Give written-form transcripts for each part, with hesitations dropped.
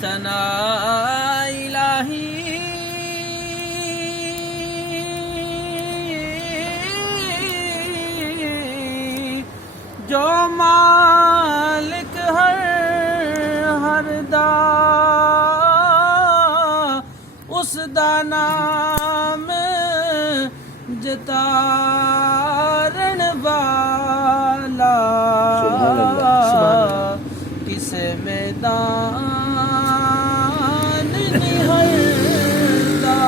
सना इलाही जो मालिक हर दा उस दा नाम जतारण वाला किसे मैदान निहरदा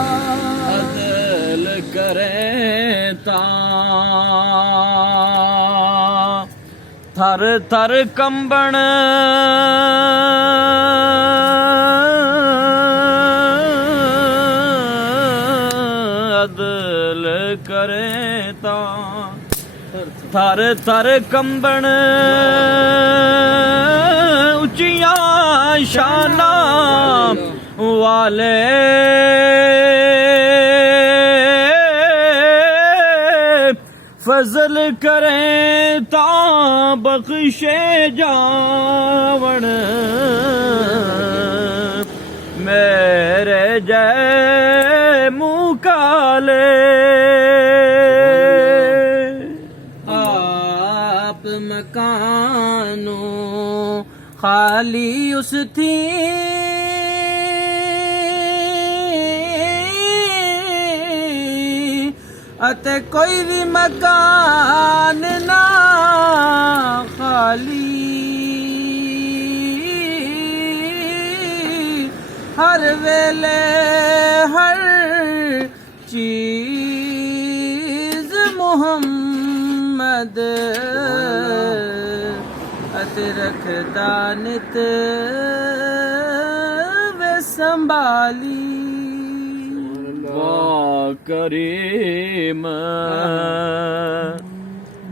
अदल करें ता थर थर कंबण अदल करें ता थर थर कंबण उचिया शाना वाले फजल करें ता बख्शे जावण मेरे जय मुकाले आप मकानों खाली उस थी अते कोई भी मकान ना खाली हर वेले हर चीज मुहम्मद अते रखदा नित वे संभाली वाह करीम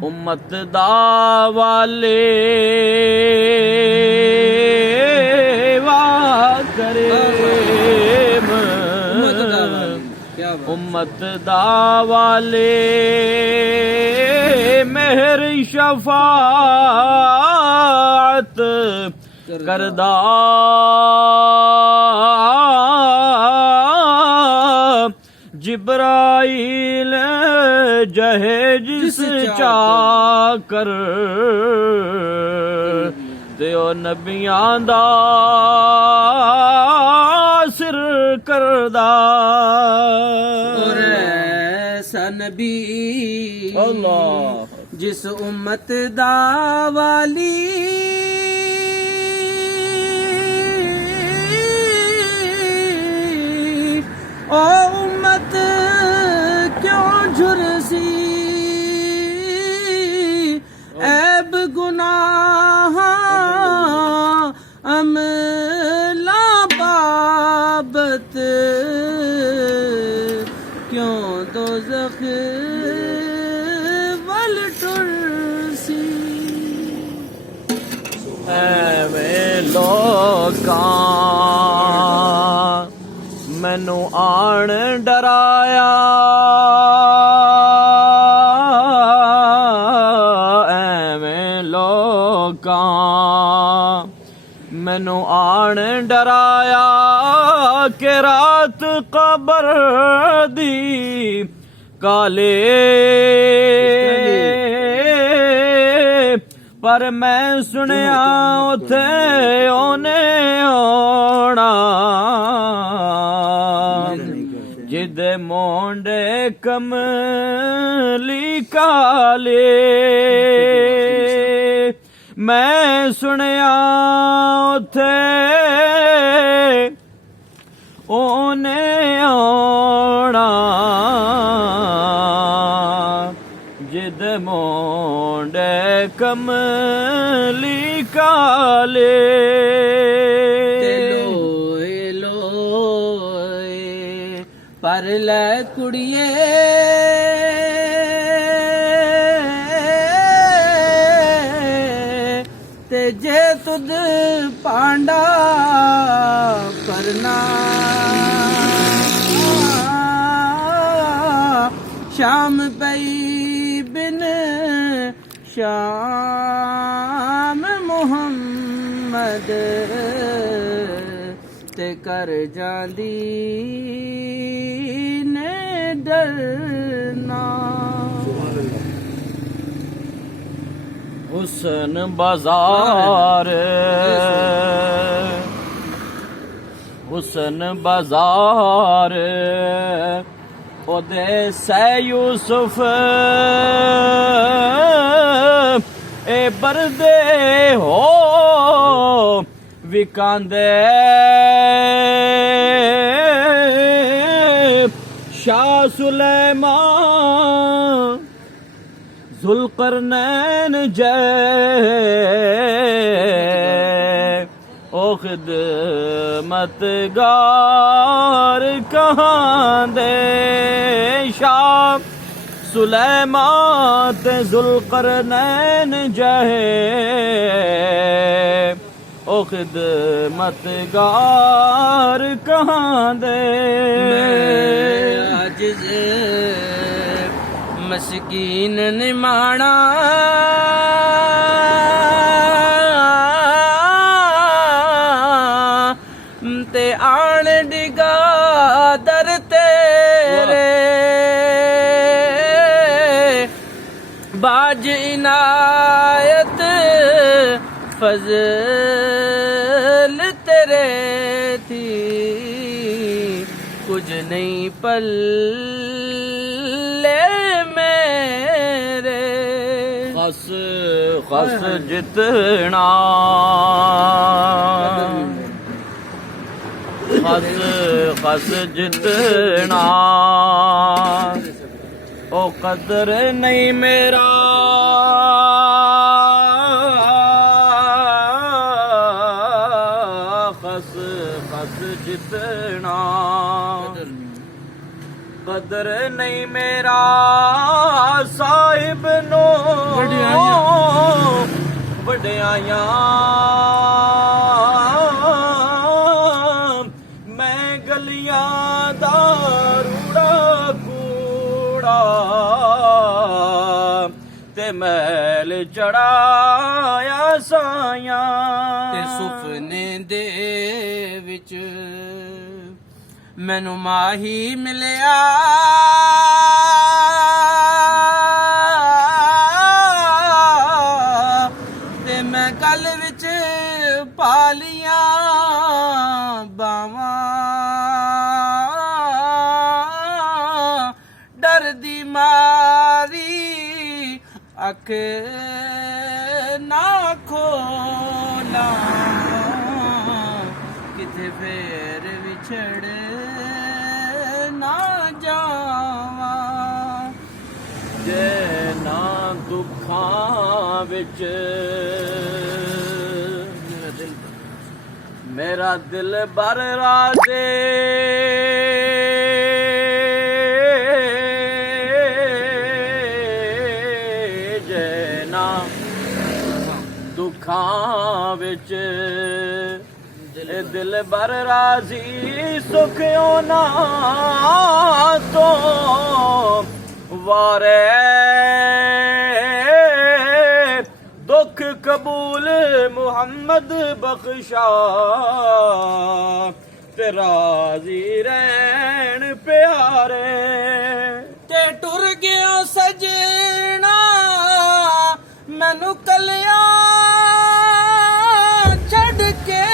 उम्मत दा वाले वाह करीम उम्मत दा वाले मेहर शफाअत करदा जिब्राइल जहे जिस चाकर ते ओ नबियां दा सिर करदा और ऐसा नबी अल्लाह जिस उम्मत दा वाली ओ उम्मत क्यों झुरसी ऐब गुनाह अमला बाबत क्यों दोज़ख वल टुरसी ऐवें लोकां मैनू आण डराया ऐवें लोकां मैनू आण डराया कि रात कबर दी काले पर मैं सुनिया उथे ओने आना जिदे मोंडे कमली काले मैं सुनिया उथे ओने आना जिद मोंडे कमली काले पर ले कुड़िए ते जे तुद पांडा परना शाम पई बिन शाम मुहम्मद ਤੇ ਕਰ ਜਾਂਦੀ ਨੇ ਡਰਨਾ ਹੁਸਨ ਬਾਜ਼ਾਰ ਹੁਸਨ ਬਾਜ਼ਾਰ ਉਹਦੇ ਸੈ ਯੂਸੁਫ ਇਹ ਬਰਦੇ ਹੋ ਵਿਕਾਂਦੇ शाह सुलेमान जुल्करनैन जय ओ खिदमतगार कहाँ दे शाह सुलेमान ते जुल्करनैन जय ओ खिदमतगार कहाँ दे आजिज़ मस्कीन निमाना ते आन डिगा दर तेरे बाज इनायत फजल तेरे थी कुछ नहीं पल्ले मेरे खस खस जितना खस खस जितना ओ कदर नहीं मेरा खस खस जितना कदर नहीं मेरा साहिब नो वड्याइयां मैं गलियां दा रूड़ा कूड़ा ते मैल चढ़ाया साया ते सुपने दे विच मैनू माही मिलिया ते मैं गल विच पालिया बावां डर दी मारी अख ना खोला किथे फेर विछड़ ना जावा जे ना दुखां विच मेरा दिल बर राजे जे ना दुखां विच दिल बर राजी सुखियो ना तो वारे दुख कबूल मुहम्मद बख्शा ते राजी रहन प्यारे ते टुर गया सजना मैनू कलिया छड़ के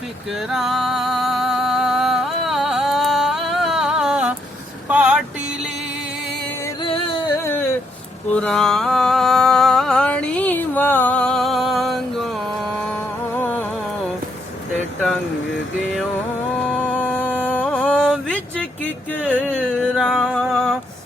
फिकरां पाटी लीर पुरानी वांगो ते टंग गयो विच किकरां